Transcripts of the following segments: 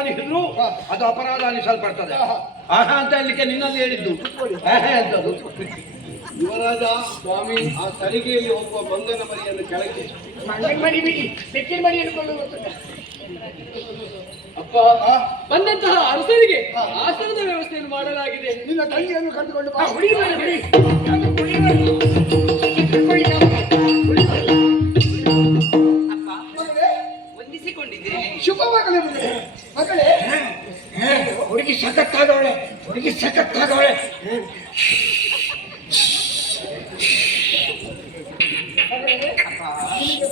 ಅನಿಸಿದ್ರು ಅದು ಅಪರಾಧ ಅನಿಸಲ್ಪಡ್ತದೆ. ಆಹಾ ಅಂತ ಹೇಳಲಿಕ್ಕೆ ನಿನ್ನಲ್ಲಿ ಹೇಳಿದ್ದು ಅಂತದ್ದು. ಯುವರಾಜ ಸ್ವಾಮಿ ಆ ಸರಿಗೆಯಲ್ಲಿ ಹೋಗುವ ಬಂಗನ ಮರಿಯನ್ನು ಕೆಳಗೆ ಅಪ್ಪ, ಬಂದಂತಹ ಅರಸರಿಗೆ ಆಸನದ ವ್ಯವಸ್ಥೆಯನ್ನು ಮಾಡಲಾಗಿದೆ. ನಿನ್ನ ತಂಗಿಯನ್ನು ಕರೆದುಕೊಂಡು ವಂದಿಸಿಕೊಂಡಿದ್ದೀರಿ. ಶುಭವಾಗಲಿ ಮಗಳೇ. ಹುಡುಗಿ ಸಖತ್ತಾಗವಳೆ, ಹುಡುಗಿ ಸಖತ್ತಾಗವಳೆ. ನಿನಗೆ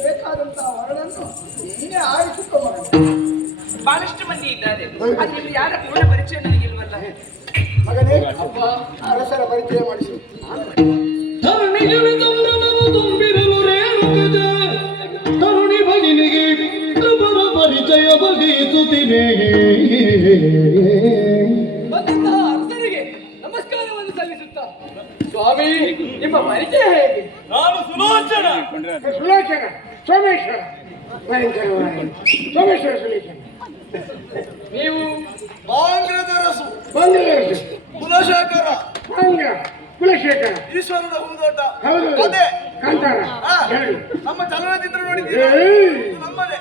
ಬೇಕಾದಂತಹ ವರನನ್ನು ನೀನೇ ಆರಿಸಿಕೊ ಮಗನೇ. ಬಹಳಷ್ಟು ಮಂದಿ ಇದ್ದಾರೆ, ಅಲ್ಲಿ ಯಾರ ಪೂರ್ಣ ಪರಿಚಯ ನನಗಿಲ್ವಲ್ಲ. ಮಗನೇ, ಅಪ್ಪ ಅರಸರ ಪರಿಚಯ ಮಾಡಿಸು. ತರುಣಿ ಭಗಿನಿಗೆ ಪ್ರಬಲ ಪರಿಚಯ ಬಗೆಸುತ್ತಿದೆ. ಬಂದಂತಹ ಅರಸರಿಗೆ ನಮಸ್ಕಾರವನ್ನು ಸಲ್ಲಿಸುತ್ತಾ, ಸ್ವಾಮಿ ನಿಮ್ಮ ಪರಿಚಯ ಹೇಗೆ? ನಾನು ಸುಲೋಚನ. ಸುಲೋಚನ ಸೋಮೇಶ್ವರ ಸೋಮೇಶ್ವರ ಸುಲೋಚನ. ನೀವು ಮಾಂಗ್ರದರಸು, ಮಂಗಳೂರು ಕುಲಶೇಖರ, ಮಂಗ್ರ ಕುಲಶೇಖರ, ಈಶ್ವರನ ಹೂದೋಟ. ಹೌದು ಅದೇ ಕಾಂತಾರ. ಹೇಳು. ನಮ್ಮ ಚಲನಚಿತ್ರ ನೋಡಿದ್ದೀರಾ? ಏಯ್! ಇದು ನಮ್ಮದೇ.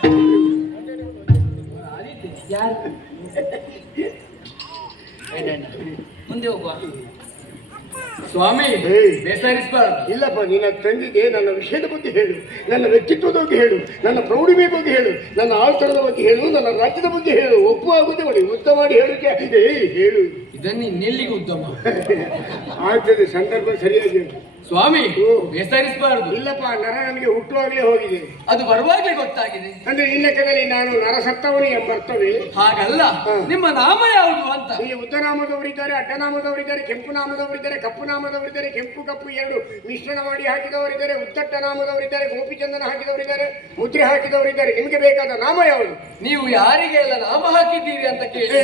ಮುಂದೆ ಹೋಗುವ. ಸ್ವಾಮಿ ಬೇಸರಿಸಬಾರದು. ಇಲ್ಲಪ್ಪ, ನಿನ್ನ ತಂಗಿಗೆ ನನ್ನ ವಿಷಯದ ಬಗ್ಗೆ ಹೇಳು, ನನ್ನ ವ್ಯಕ್ತಿತ್ವದ ಬಗ್ಗೆ ಹೇಳು, ನನ್ನ ಪ್ರೌಢಿಮೆ ಬಗ್ಗೆ ಹೇಳು, ನನ್ನ ಆಳ್ತನದ ಬಗ್ಗೆ ಹೇಳು, ನನ್ನ ರಾಜ್ಯದ ಬಗ್ಗೆ ಹೇಳು. ಒಪ್ಪುವಾಗುತ್ತೆ ಮಾಡಿ ಉದ್ದ ಮಾಡಿ ಹೇಳಕ್ಕೆ ಹೇಳು. ಇದನ್ನು ಇನ್ನೆಲ್ಲಿಗೆ ಉತ್ತಮ ಆಗ್ತದೆ, ಸಂದರ್ಭ ಸರಿಯಾಗಿ ಹೇಳು. ಸ್ವಾಮಿ ಬೇಸರಿಸಬಾರದು. ಇಲ್ಲಪ್ಪ, ನರ ನನಗೆ ಹುಟ್ಟುವಾಗಲೇ ಹೋಗಿದೆ. ಅದು ಬರುವಾಗಲೇ ಗೊತ್ತಾಗಿದೆ. ಅಂದ್ರೆ ಈ ಲೆಕ್ಕದಲ್ಲಿ ನಾನು ನರಸತ್ತವನು ಎಂಬರ್ಥವೇ. ಹಾಗಲ್ಲ, ನಿಮ್ಮ ನಾಮ ಯಾವುದು ಅಂತ. ಇಲ್ಲಿ ಉದ್ದ ನಾಮದವರಿದ್ದಾರೆ, ಅಡ್ಡ ನಾಮದವರಿದ್ದಾರೆ, ಕೆಂಪು ನಾಮದವರಿದ್ದಾರೆ, ಕಪ್ಪು ನಾಮದವರಿದ್ದಾರೆ, ಕೆಂಪು ಕಪ್ಪು ಎರಡು ಮಿಶ್ರಣ ಮಾಡಿ ಹಾಕಿದವರಿದ್ದಾರೆ, ಉದ್ದಟ್ಟ ನಾಮದವರಿದ್ದಾರೆ, ಗೋಪಿಚಂದನ ಹಾಕಿದವರಿದ್ದಾರೆ, ಮುದ್ರೆ ಹಾಕಿದವರಿದ್ದಾರೆ. ನಿಮಗೆ ಬೇಕಾದ ನಾಮ ಯಾವುದು? ನೀವು ಯಾರಿಗೆಲ್ಲ ನಾಮ ಹಾಕಿದ್ದೀರಿ ಅಂತ ಕೇಳಿ.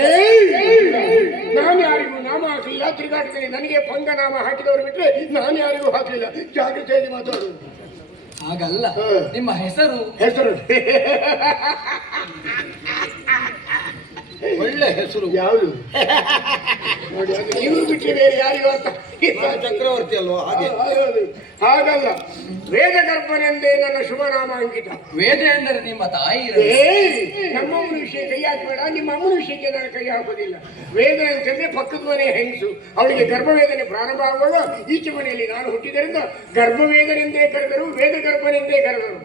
ನಾನು ಯಾರಿಗೂ ನಾಮ ಹಾಕಲಿಲ್ಲ. ತಿರುಗಾಟದಲ್ಲಿ ನನಗೆ ಪಂಗ ನಾಮ ಹಾಕಿದವರು ಬಿಟ್ಟರೆ ನಾನು ಯಾರಿಗೂ ಹಾಕಲಿಲ್ಲ. ಜಾಗ್ರತೆಯಾಗಿ ಮಾತಾಡುವುದು. ಹಾಗಲ್ಲ, ನಿಮ್ಮ ಹೆಸರು ಒಳ್ಳೆ ಹೆಸರು. ಯಾವುದು ನೋಡಿ, ಅದು ನೀವು ಬಿಟ್ಟರೆ ಬೇರೆ ಯಾರಿಗೂ ಅಂತ. ಚಕ್ರವರ್ತಿ ಅಲ್ವಾ? ಹಾಗೆ ಹಾಗಲ್ಲ, ವೇದ ಗರ್ಭನೆಂದೇ ನನ್ನ ಶುಭ ನಾಮ ಅಂಕಿತ. ವೇದ ಎಂದರೆ ನಿಮ್ಮ ತಾಯಿ. ನಮ್ಮಮ್ಮನ ವಿಷಯ ಕೈ ಹಾಕಬೇಡ, ನಿಮ್ಮ ಅಮ್ಮನ ವಿಷಯಕ್ಕೆ ನಾನು ಕೈ ಹಾಕೋದಿಲ್ಲ. ವೇದ ಅಂತಂದ್ರೆ ಪಕ್ಕದ ಮನೆ ಹೆಂಗಸು, ಅವಳಿಗೆ ಗರ್ಭವೇದನೆ ಪ್ರಾರಂಭ ಆಗುವಾಗ ಈಚೆ ಮನೆಯಲ್ಲಿ ನಾನು ಹುಟ್ಟಿದ್ದರಿಂದ ಗರ್ಭವೇದನೆಂದೇ ಕರೆದರು, ವೇದ ಗರ್ಭನೆಂದೇ ಕರೆದರು.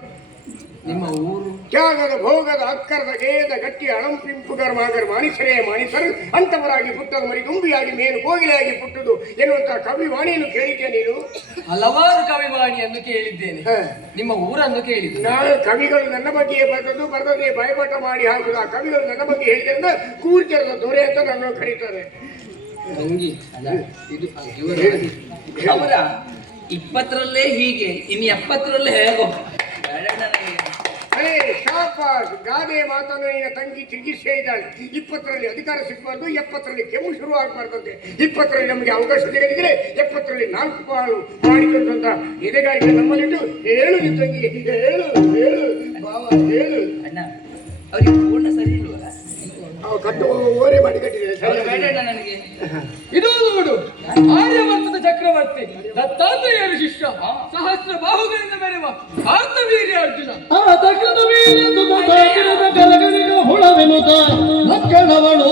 ನಿಮ್ಮ ಊರು? ತ್ಯಾಗದ ಭೋಗದ ಅಕ್ಕರದ ಗೇದ ಗಟ್ಟಿ ಅಣಂಪಿಂಪುಗರ್ ಮಾಗರ್ ಮಾಣಿಸರೇ ಮಾಣಿಸರು ಅಂತವರಾಗಿ ಪುಟ್ಟದ ಮರಿ ದುಂಬಿಯಾಗಿ ಮೇಲು ಕೋಗಿಲೆಯಾಗಿ ಪುಟ್ಟುದು ಎನ್ನುವಂತಹ ಕವಿವಾಣಿಯನ್ನು ಕೇಳಿದ್ದೆ ನೀನು? ಹಲವಾರು ಕವಿವಾಣಿಯನ್ನು ಕೇಳಿದ್ದೇನೆ. ನಿಮ್ಮ ಊರನ್ನು ಕೇಳಿದ್ದೆ. ನಾನು ಕವಿಗಳು ನನ್ನ ಬಗ್ಗೆ ಬರೆದದೇ ಭಯಪಟ್ಟ ಮಾಡಿ ಹಾಕುದು. ಆ ಕವಿಗಳು ನನ್ನ ಬಗ್ಗೆ ಹೇಳಿದ್ರಿಂದ ಕೂರ್ಚರದ ದೊರೆ ಅಂತ ನನ್ನನ್ನು ಕರೀತಾರೆ. ತಂಗಿ ಇದು ಅವರ 20ರಲ್ಲೇ ಹೀಗೆ, ಇನ್ನು 70ರಲ್ಲೇ ಹೇಗೋ. ಶಾಪಾಸ್, ಗಾದೆ ಮಾತನ್ನು ನಿನ್ನ ತಂಗಿ ತಿರುಗಿಸಿ ಹೇಳಿದ್ದಾಳೆ. 20ರಲ್ಲಿ ಅಧಿಕಾರ ಸಿಗಬಾರ್ದು, 70ರಲ್ಲಿ ಕೆಮ್ಮು ಶುರು ಆಗಬಾರ್ದಂತೆ. 20ರಲ್ಲಿ ನಮಗೆ ಅವಕಾಶ ಸಿಗದಿದ್ರೆ 70ರಲ್ಲಿ 4 ಪಾಲು ಮಾಡಿಕೊಂಡಂತ ಎದೆಗಾರಿಕೆ ನಮ್ಮಲ್ಲಿಟ್ಟು ಹೇಳು ನಿನ್ನ ತಂಗಿಗೆ, ಹೇಳು ಹೇಳು ಬಾವ ಹೇಳು. ಅಣ್ಣ ಅವ್ರಿಗೆ ಪೂರ್ಣ ಸರಿ ಇಲ್ವಲ್ಲ? ಕಟ್ಟು ಓರೆ ಮಾಡಿ ಕಟ್ಟಿದ್ದಾರೆ. ನನಗೆ ಇದು ನೋಡು, ಆರ್ಯವರ್ತದ ಚಕ್ರವರ್ತಿ ದತ್ತಾತ್ರೇಯರ ಶಿಷ್ಯ, ಸಹಸ್ರ ಬಾಹುಗಳಿಂದ ಬೆರೆಯುವ ಕಾರ್ತವೀರ್ಯ ಅರ್ಜುನ. ಆ ತಗ್ಗದ ಮೇಲೆ ತುಮಕಾಗಿರದ ಕಲಗಲಿಗ ಹುಳವೆನುತ ಮಕ್ಕಳವಳು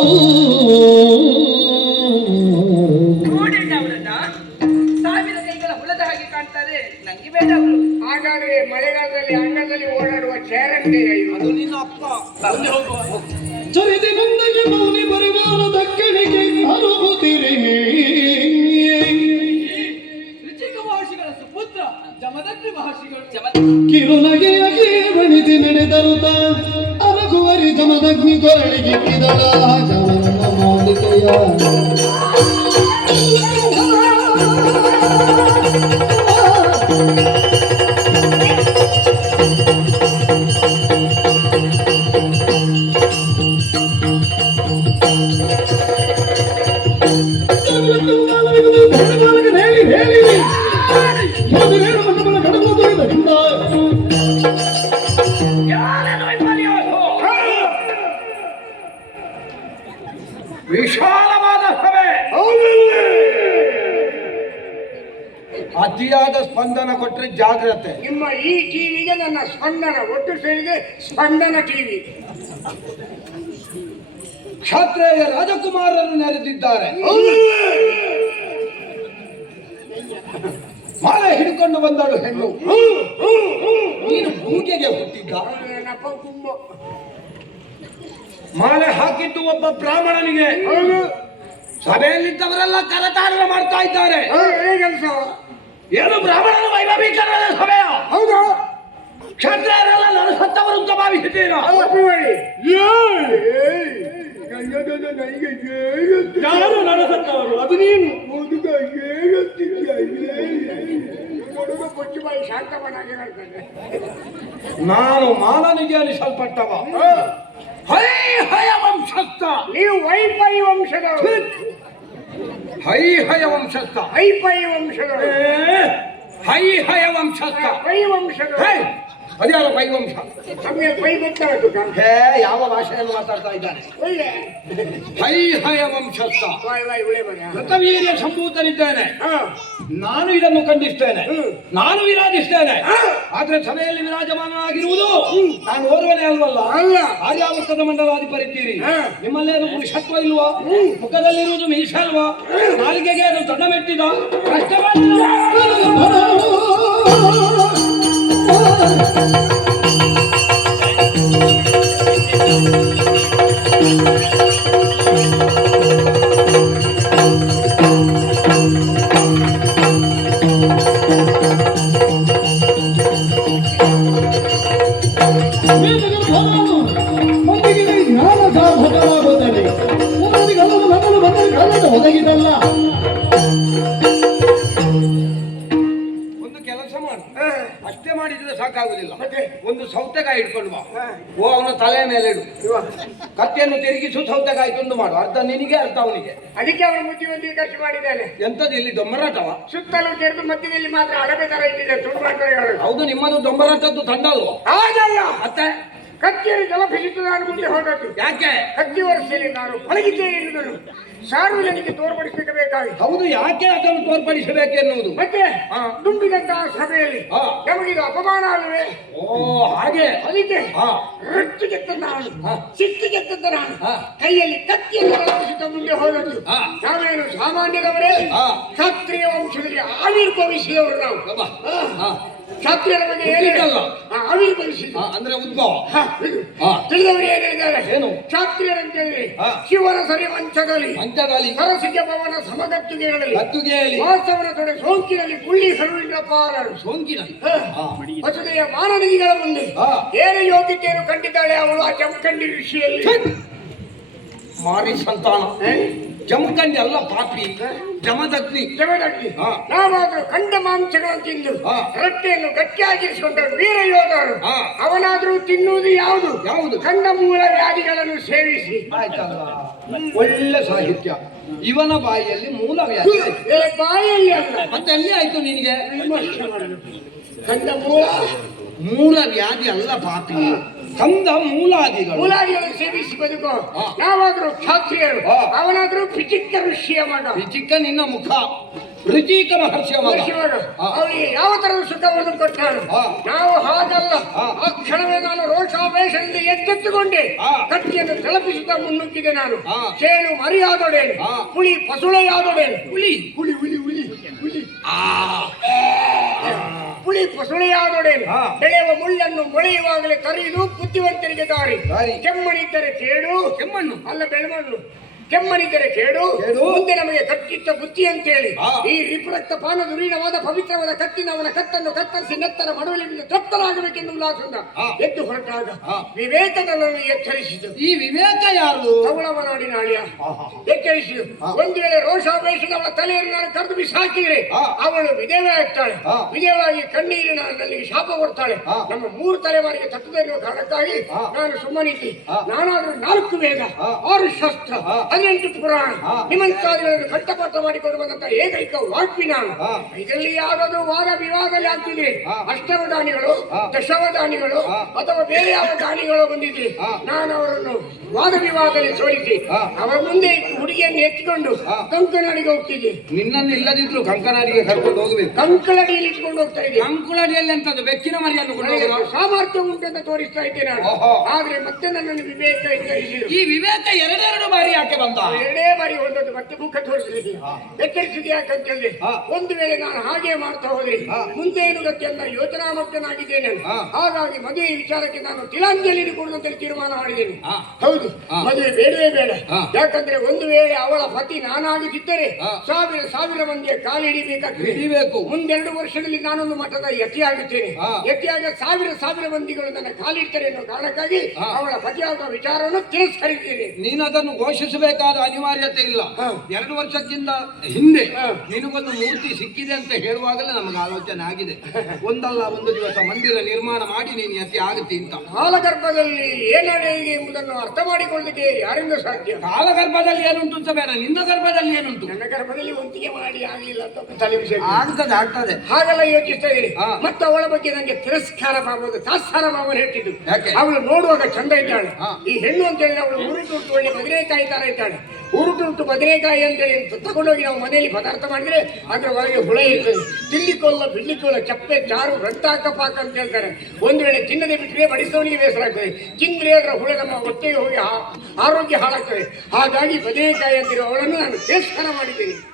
ಸಾವಿರ ಕೈಗಳ ಹುಳದ ಹಾಗೆ ಕಾಣ್ತಾರೆ. ನಂಗೆ ಬೇಡ ಅವರು. ಹಾಗಾದ್ರೆ ಮಳೆಗಾಲದಲ್ಲಿ ಅಂಗದಲ್ಲಿ ಓಡಾಡುವ ಚೇರಂಟೆ ಅದು ನಿನ್ನ ಅಪ್ಪ. ಚರಿದೆ ಮುಂದಕ್ಕೆ ಮೌನಿ ಪರಿವಾರ ದಕ್ಕಣಿಗೆ ಅನುಭೂತಿರಿ. ಋಚಿಕ ಮಹರ್ಷಿಗಳ ಸುಪುತ್ರ ಜಮದಗ್ನಿ ಮಹರ್ಷಿಗಳು. ಕಿರುನಗೆಯಾಗಿ ಬಣಿಸಿ ನಡೆದರುತ ಅರಗುವರಿ ಜಮದಗ್ನಿ ಕೊರಳಿಗೆ ಕಿದಳ ಜಮನ ಮಾಲಿಕೆಯ ವಿಶಾಲವಾದ ಸಭೆ, ಅತಿಯಾದ ಸ್ಪಂದನ ಕೊಟ್ಟರೆ ಜಾಗ್ರತೆ. ನಿಮ್ಮ ಈ ಟಿವಿಗೆ ನನ್ನ ಸ್ಪಂದನ ಒಟ್ಟು ಸೇರಿದೆ ಸ್ಪಂದನ ಟಿವಿ. ಕ್ಷತ್ರಿಯ ರಾಜಕುಮಾರರು ನೆರೆದಿದ್ದಾರೆ. ಮಾಲೆ ಹಿಡ್ಕೊಂಡು ಬಂದಳು ಹೆಣ್ಣು. ನೀನು ಭೂಗೆಗೆ ಹುಟ್ಟಿದ್ದ. ನನ್ನಪ್ಪ ಕುಂಭ. ಮಾಲೆ ಹಾಕಿದ್ದು ಒಬ್ಬ ಬ್ರಾಹ್ಮಣನಿಗೆ. ಸಭೆಯಲ್ಲಿದ್ದವರೆಲ್ಲ ಕರತಾಡನ ಮಾಡ್ತಾ ಇದ್ದಾರೆ. ಏನು ಬ್ರಾಹ್ಮಣನ ವೈಭವೀಕರಣದ ಸಭೆಯ? ಹೌದು. ಕ್ಷತ್ರಿಯರೆಲ್ಲ ನರಸತ್ತವರು ಅಂತ ಭಾವಿಸಿದ್ದೀರಾ? ಯಾರು ನಡೆಸತ್ತವರು? ಅದು ನೀನು. ಕೊಚ್ಚುಬಾಯಿ ಶಾಂತವನಾಗಿ ಹೇಳ್ತಾನೆ. ನಾನು ಮಾನನಿಗೆ ಅನಿಸಲ್ಪಟ್ಟವ. ಹೈ ಹಯ ವಂಶಸ್ಥ. ನೀವು ವೈಪೈ ವಂಶದವರು. ಹೈ ಹಯ ವಂಶಸ್ಥ. ಹೈಪೈ ವಂಶದವರು. ಹೈ ಹಯ ವಂಶಸ್ಥ. ಪೈ ವಂಶದವರು. ಹೇ, ಅದ್ಯಾವ ಪೈ ವಂಶ? ನಮಗೆ ಪೈ ಗೊತ್ತಾಗದು. ಹೇ, ಯಾವ ಭಾಷೆಯನ್ನು ಮಾತಾಡ್ತಾ ಇದ್ದಾನೆ? ಒಳ್ಳೆ ಹೈ ಹಯ ವಂಶಸ್ಥ. ವಾಯ್ ವಾಯ್ ಉಳೆ ಬರ. ಕೃತವೀರ್ಯ ಸಂಭೂತನಿದ್ದೇನೆ. ನಾನು ಇದನ್ನು ಖಂಡಿಸ್ತೇನೆ, ನಾನು ವಿರಾಜಿಸ್ತೇನೆ. ಆದ್ರೆ ಸಭೆಯಲ್ಲಿ ವಿರಾಜಮಾನನಾಗಿರುವುದು ನಾನು ಓರ್ವನೇ ಅಲ್ವಲ್ಲ. ಅಲ್ಲ. ಆರ್ಯಾವರ್ತದ ಮಂಡಲಾಧಿಪರಿದ್ದೀರಿ. ನಿಮ್ಮಲ್ಲೇನು ಪುರುಷತ್ವ ಇಲ್ವಾ? ಮುಖದಲ್ಲಿರುವುದು ಮೀಸ ಅಲ್ವಾ? ನಾಲಿಗೆಗೆ ಅದು ದೊಡ್ಡ ಮೆಟ್ಟಿದ ಕಷ್ಟ ಮಂದಿಗೆ ಜ್ಞಾನ ಸಾಧಕವಾಗುತ್ತದೆ. ಮಂದಿಗಳು ನನ್ನನ್ನು ಬಂದರೆ ಕಾಲದ ಒದಗಿದಲ್ಲ. ಒಂದು ಕೆಲಸ ಮಾಡು, ಅಷ್ಟೇ ಮಾಡಿದ್ರೆ ಸಾಕಾಗುದಿಲ್ಲ. ಒಂದು ಸೌತೆಕಾಯಿ ಇಟ್ಕೊಂಡು ಬಾ. ಓ, ಅವನ ತಲೆಯ ಮೇಲೆ ಇಡು. ಕತ್ತೆಯನ್ನು ತಿರುಗಿಸು, ಸೌತೆಕಾಯಿ ತುಂಡು ಮಾಡು. ಅರ್ಧ ನಿನಗೆ, ಅರ್ಧ ಅವನಿಗೆ. ಅದಕ್ಕೆ ಅವನು ಬುದ್ಧಿವಂತಿಗೆ ಖರ್ಚು ಮಾಡಿದ್ದಾನೆ. ಎಂತದ್ದು ಇಲ್ಲಿ ದೊಂಬರಾಟವ? ಸುತ್ತಲೂ ತೆರೆದು ಮಧ್ಯದಲ್ಲಿ ಮಾತ್ರ ಅಡಬೆ ತರ ಇಟ್ಟಿದೆ. ತುಂಡು ಮಾಡ್ತಾರೆ ಹೇಳೋದು. ಹೌದು, ನಿಮ್ಮದು ದೊಂಬರಾಟದ್ದು ತಂಡ ಅಲ್ವಾ? ಹಾಗಲ್ಲ. ಮತ್ತೆ ಕತ್ತಿಯಲ್ಲಿ ಜಲಭಿಷಿತ ನಾನು ಮುಂದೆ ಹೊರಟು. ಯಾಕೆ? ಕತ್ತಿ ವರ್ಷದಲ್ಲಿ ನಾನು ಪಳಗಿದ್ದೇನೆ ಎನ್ನುವುದನ್ನು ಸಾರ್ವಜನಿಕ ತೋರ್ಪಡಿಸಬೇಕಾಗಿ. ಹೌದು, ಯಾಕೆ ಅದನ್ನು ತೋರ್ಪಡಿಸಬೇಕೆನ್ನುವುದು. ಮತ್ತೆ ದುಂಬಿದಂತಹ ಸಭೆಯಲ್ಲಿ ನಮಗಿದು ಅಪಮಾನ ಅಲ್ಲವೇ? ಓ, ಹಾಗೆ. ಅದಕ್ಕೆ ರೊಚ್ಚಿಗೆತ್ತ ನಾನು, ಸಿಟ್ಟಿಗೆತ್ತ ನಾನು ಕೈಯಲ್ಲಿ ಕತ್ತಿಯನ್ನು ಜಲಭಿಷಿತ ಮುಂದೆ ಹೋದದ್ದು. ನಾವೇನು ಸಾಮಾನ್ಯದವರೇ? ಕ್ಷತ್ರಿಯ ವಂಶದಲ್ಲಿ ಆವಿರ್ಭವಿಸಿದವರು ನಾವು. ಕ್ಷತ್ರಿಯರ ಬಗ್ಗೆ ಏನಿಲ್ಲ, ಆವಿರ್ಭವಿಸಿ ಅಂದ್ರೆ ಉದ್ಭವ. ತಿಳಿದವರು ಏನ್ ಹೇಳಿದ್ದಾರೆ? ಏನು? ಕ್ಷತ್ರಿಯರಂತ ಹೇಳಿದ್ರೆ ಶಿವನ ಸರಿ ಮಂಚದಲ್ಲಿ ಸರಸಿಗೆ ಭವನ ಸಮಗತ್ತುಗೆಗಳಲ್ಲಿ ಕತ್ತುಗೆಯಲ್ಲಿ ವಾಸ್ತವನ ತೊಡೆ ಸೋಂಕಿನಲ್ಲಿ ಕುಳ್ಳಿ ಹರುವಿನ ಪಾಲರು. ಸೋಂಕಿನಲ್ಲಿ ವಸುದೆಯ ಮಾನನಿಧಿಗಳ ಮುಂದೆ ಏನು ಯೋಗ್ಯತೆಯನ್ನು ಕಂಡಿದ್ದಾಳೆ ಅವಳು ಆ ಜಮಖಂಡಿ ಋಷಿಯಲ್ಲಿ. ಮಾರಿ ಸಂತಾನ ಜಮಖಂಡಿ ಅಲ್ಲ, ಪಾಪಿ ಜಮದಗ್ನಿ. ನಾವಾದ್ರೂ ಕಂಡ ಮಾಂಸಗಳನ್ನು ತಿಂದು ರೊಟ್ಟೆಯನ್ನು ಗಟ್ಟಿಯಾಗಿರಿಸಿಕೊಂಡ ವೀರ ಯೋಧರು. ಅವನಾದ್ರೂ ತಿನ್ನುವುದು ಯಾವುದು? ಯಾವುದು? ಕಂಡ ಮೂಲ ವ್ಯಾಧಿಗಳನ್ನು ಸೇವಿಸಿ. ಆಯ್ತಲ್ಲ, ಒಳ್ಳೆ ಸಾಹಿತ್ಯ. ಇವನ ಬಾಯಿಯಲ್ಲಿ ಮೂಲ ವ್ಯಾಧಿ. ಬಾಯಲ್ಲಿ ಅಲ್ಲ, ಮತ್ತೆ ಎಲ್ಲಿ ಆಯ್ತು ನಿನಗೆ? ಕಂಡ ಮೂಲ ವ್ಯಾಧಿ ಅಲ್ಲ ಪಾಪಿ, ಕಂದ ಮೂಲಾದಿಗಳು ಸೇವಿಸಿ ಬದುಕೋ. ನಾವಾದ್ರೂ ಕ್ಷತ್ರಿಯರು, ಅವನಾದ್ರೂ ಪಿಚಿಕ್ಕ ಋಷಿಯ ಮಗ. ಪಿಚಿಕ್ಕ ನಿನ್ನ ಮುಖ, ಋಚಿಕ ಮಹರ್ಷಿಯ ಮಗ. ಅವನಿಗೆ ಯಾವ ತರದ ಸುಖವನ್ನು ಕೊಟ್ಟಾನು? ನಾವು ಹಾಗಲ್ಲ. ಆ ಕ್ಷಣವೇ ನಾನು ರೋಷಾವೇಶದಿಂದ ಎಚ್ಚೆತ್ತುಕೊಂಡೆ ಕತ್ತಿಯನ್ನು ತಲುಪಿಸುತ್ತಾ ಮುನ್ನುಗ್ಗಿದೆ. ನಾನು ಚೇಳು ಮರಿಯಾದೊಡೇನು, ಹುಳಿ ಪಸುಳೆಯಾದೊಡೇನು. ಹುಳಿ ಹುಳಿ ಹುಳಿ ಹುಳಿ ಹುಳಿ ಹುಳಿ ಪಸುಳೆಯಾದೊಡೇನು. ಬೆಳೆಯುವ ಮುಳ್ಳನ್ನು ಮೊಳೆಯುವಾಗಲೇ ಕರೆಯುವುದು ಬುದ್ಧಿವಂತರಿಗೆ ದಾರಿ. ಕೆಮ್ಮಣಿದ್ದರೆ ಕೇಡು, ಕೆಮ್ಮಣ್ಣು ಅಲ್ಲ ಬೆಳಮಣ್ಣು. ಕೆಮ್ಮನಿದ್ದರೆ ಕೇಡು, ಮುಂದೆ ನಮಗೆ ಕಟ್ಟಿಟ್ಟ ಬುದ್ಧಿ ಅಂತೇಳಿ ಈ ರಿಪುರಕ್ತ ಪಾನ ದುರೀಣವಾದ ಪವಿತ್ರವಾದ ಕತ್ತಿನ ಅವನ ಕತ್ತನ್ನು ಕತ್ತರಿಸಿ ನೆತ್ತರ ಮಡುವಲಿಂದ ತೃಪ್ತರಾಗಬೇಕೆಂದು ಉಲ್ಲಾಸದಿಂದ ಎದ್ದು ಹೊರಟಾಗ ವಿವೇಕದಲ್ಲಿ ಎಚ್ಚರಿಸಿತು. ಈ ವಿವೇಕ ಯಾರು? ಅವಳವ ನಾಡಿನ ಅಳಿಯ ಎಚ್ಚರಿಸಿತು. ಒಂದು ವೇಳೆ ರೋಷಾವೇಶದ ಅವಳ ತಲೆಯನ್ನು ನಾನು ಕರೆದು ಬಿಸಾಕಿದ್ರೆ ಅವಳು ವಿಧವೆ ಆಗ್ತಾಳೆ. ವಿಧವಾಗಿ ಕಣ್ಣೀರಿನ ನಲ್ಲಿಗೆ ಶಾಪ ಕೊಡ್ತಾಳೆ. ನಮ್ಮ 3 ತಲೆಮಾರಿಗೆ ತಕ್ಕದೇ ಇರುವ ಕಾರಣಕ್ಕಾಗಿ ನಾನು ಸುಮ್ಮನಿದ್ದೆ. ನಾನಾದ್ರೂ 4 ವೇದ 6 ಶಸ್ತ್ರ 14 ಪುರಾಣ ಹಾ. ನಿಮ್ಮಂತಾದಿಗಳನ್ನು ಕಂಠಪಾಠ ಮಾಡಿಕೊಂಡು ಬಂದಂತ ಏಕೈಕ ವಾಗ್ಮಿ ನಾನು. ಹಾ. ಇದರಲ್ಲಿ ಯಾವುದಾದ್ರೂ ವಾದ ವಿವಾದದಲ್ಲಿ ಆಗ್ತಿದೆ, ಹಾ. ಅಷ್ಟವಧಾನಿಗಳು, ಹಾ. ದಶವಧಾನಿಗಳು ಹಾ. ಅಥವಾ ಬೇರೆ ಯಾವ ದಾನಿಗಳು ಬಂದಿದೆ, ಹಾ. ನಾನು ಅವರನ್ನು ವಾದ ವಿವಾದದಲ್ಲಿ ಸೋಲಿಸಿ ಹಾ. ಅವರ ಮುಂದೆ ಹುಡುಗಿಯನ್ನು ಎತ್ತಿಕೊಂಡು ಹಾ. ಕಂಕನಾಡಿಗೆ ಹೋಗ್ತಿದ್ದೆ. ನಿನ್ನನ್ನು ಇಲ್ಲದಿದ್ರು ಕಂಕನಾಡಿಗೆ ಕರ್ಕೊಂಡು ಹೋಗಬೇಕು. ಕಂಕಳಡಿಯಲ್ಲಿ ಇಟ್ಕೊಂಡು ಹೋಗ್ತಾ ಇದ್ದೆ. ಕಂಕುಳಡಿಯಲ್ಲಿ ಎಂತದ್ದು ಬೆಕ್ಕಿನ ಮರಿಯನ್ನು ಕೊಂಡು ನನಗೆ ಹೋಗೋದು? ಸಾಮರ್ಥ್ಯ ಉಂಟು ಅಂತ ತೋರಿಸ್ತಾ ಇದ್ದೆ ನಾನು. ಓಹೋ. ಆದ್ರೆ ಮತ್ತೆ ನನ್ನನ್ನು ವಿವೇಕ ಎಚ್ಚರಿಸಿದ್ರು. ಈ ವಿವೇಕ ಎರಡೆರಡು ಬಾರಿ ಯಾಕೆ ಬಂದ? ಎರಡೇ ಬಾರಿ ಒಂದೊಂದು ಮತ್ತೆ ಮುಖ ತೋರಿಸಿದೆ. ಎಚ್ಚರಿಸಿದೆ ಯಾಕಂತ ಹೇಳಿದ್ರೆ, ಹಾ. ಒಂದು ವೇಳೆ ನಾನು ಹಾಗೆ ಮಾಡ್ತಾ ಹೋದ್ರೆ ಹಾ. ಮುಂದೆ ಏನು ಗತಿ ಅಂತ ಯೋಚನಾಮಗ್ನಾಗಿದ್ದೇನೆ ನಾನು. ಹಾ. ಹಾಗಾಗಿ ಮದುವೆ ವಿಚಾರಕ್ಕೆ ನಾನು ತಿಲಾಂಜಲಿ ಕೊಡುವಂತ ತೀರ್ಮಾನ ಮಾಡಿದ್ದೇನೆ. ಹಾ. ಹೌದು, ಹಾ. ಮದುವೆ ಬೇಡವೇ ಬೇಡ. ಹಾ. ಯಾಕಂದ್ರೆ ಒಂದು ವೇಳೆ ಅವಳ ಪತಿ ನಾನಾಗಿದ್ದರೆ ಹಾ. ಸಾವಿರ ಮಂದಿಯ ಕಾಲಿಡಿಬೇಕಾಗ್ತದೆ. ಹಿಡಿಬೇಕು. ಮುಂದೆರಡು ವರ್ಷದಲ್ಲಿ ನಾನೊಂದು ಮಠದ ಯತಿಯಾಗುತ್ತೇನೆ. ಹಾ. ಯತಿಯಾಗ ಸಾವಿರ ಮಂದಿಗಳು ನನ್ನ ಕಾಲಿಡ್ತಾರೆ ಅನ್ನೋ ಕಾರಣಕ್ಕಾಗಿ ಹಾ. ಅವಳ ಪತಿಯಾಗುವ ವಿಚಾರವನ್ನು ತಿರಸ್ಕರಿದ್ದೇನೆ. ನೀನು ಅದನ್ನು ಘೋಷಿಸಬೇಕಾದ ಅನಿವಾರ್ಯತೆ ಇಲ್ಲ. ಹಾ. 2 ವರ್ಷಕ್ಕಿಂತ ಹಿಂದೆ ಹಾ. ನಿನಗೊಂದು ಮೂರ್ತಿ ಸಿಕ್ಕಿದೆ ಅಂತ ಹೇಳುವಾಗಲೇ ನಮಗೆ ಆಲೋಚನೆ ಆಗಿದೆ. ಒಂದಲ್ಲ ಒಂದು ದಿವಸ ಮಂದಿರ ನಿರ್ಮಾಣ ಮಾಡಿ ನೀನು ಯತಿ ಆಗುತ್ತೆ ಅಂತ. ಕಾಲಗರ್ಭದಲ್ಲಿ ಏನಾಗಿದೆ ಎಂಬುದನ್ನು ಅರ್ಥ ಮಾಡಿಕೊಳ್ಳಲಿಕ್ಕೆ ಯಾರಿಂದ ಸಾಧ್ಯ? ಕಾಲಗರ್ಭದಲ್ಲಿ ಏನುಂಟು ಅಂತ ಬೇಡ, ನಿನ್ನ ಗರ್ಭದಲ್ಲಿ ಏನುಂಟು? ನನ್ನ ಗರ್ಭದಲ್ಲಿ ಒಂದಿಗೆ ಮಾಡಿ ಆಗಲಿಲ್ಲ ಅಂತ ತಲೆ ವಿಷಯ ಆಗ್ತದೆ. ಹಾಗೆಲ್ಲ ಯೋಚಿಸ್ತಾ ಇದ್ದೀನಿ. ಹಾ. ಮತ್ತೆ ಅವಳ ಬಗ್ಗೆ ನನಗೆ ತಿರಸ್ಕಾರ ಭಾವದ ತಾತ್ಸಾರ ಭಾವನೆ ಹೆಚ್ಚಿದ್ದು. ಯಾಕೆ? ಅವಳು ನೋಡುವಾಗ ಚಂದ ಇದ್ದಾಳೆ. ಹಾ. ಈ ಹೆಣ್ಣು ಅಂತ ಹೇಳಿದ್ರೆ ಅವಳು ಉರುಟು ಒಳ್ಳೆ ಬದನೆಕಾಯಿ ತರ ಇದ್ದಾಳೆ. ಉರುಟು ಬದನೆಕಾಯಿ ಅಂತೇಳಿ ತಗೊಂಡೋಗಿ ನಾವು ಮನೆಯಲ್ಲಿ ಪದಾರ್ಥ ಮಾಡಿದ್ರೆ ಅದ್ರ ಒಳಗೆ ಹುಳ ಇರ್ತದೆ. ತಿನ್ಲಿಕ್ಕೋಲ್ಲ ಬಿಡ್ಲಿಕ್ಕೋಲ್ಲ, ಚಪ್ಪೆ ಚಾರು ರಕ್ತಾಕ ಪಾಕ ಅಂತ ಹೇಳ್ತಾರೆ. ಒಂದು ವೇಳೆ ತಿನ್ನದೆ ಬಿಟ್ಟರೆ ಬಡಿಸೋನಿಗೆ ಬೇಸರ ಆಗ್ತದೆ. ತಿಂದ್ರೆ ಅದರ ಹುಳ ನಮ್ಮ ಹೊಟ್ಟೆಗೆ ಹೋಗಿ ಆರೋಗ್ಯ ಹಾಳಾಗ್ತದೆ. ಹಾಗಾಗಿ ಬದನೆಕಾಯಿ ಅಂತಿರೋ ಅವಳನ್ನು ನಾನು ತಿರಸ್ಕಾರ ಮಾಡಿದ್ದೇನೆ.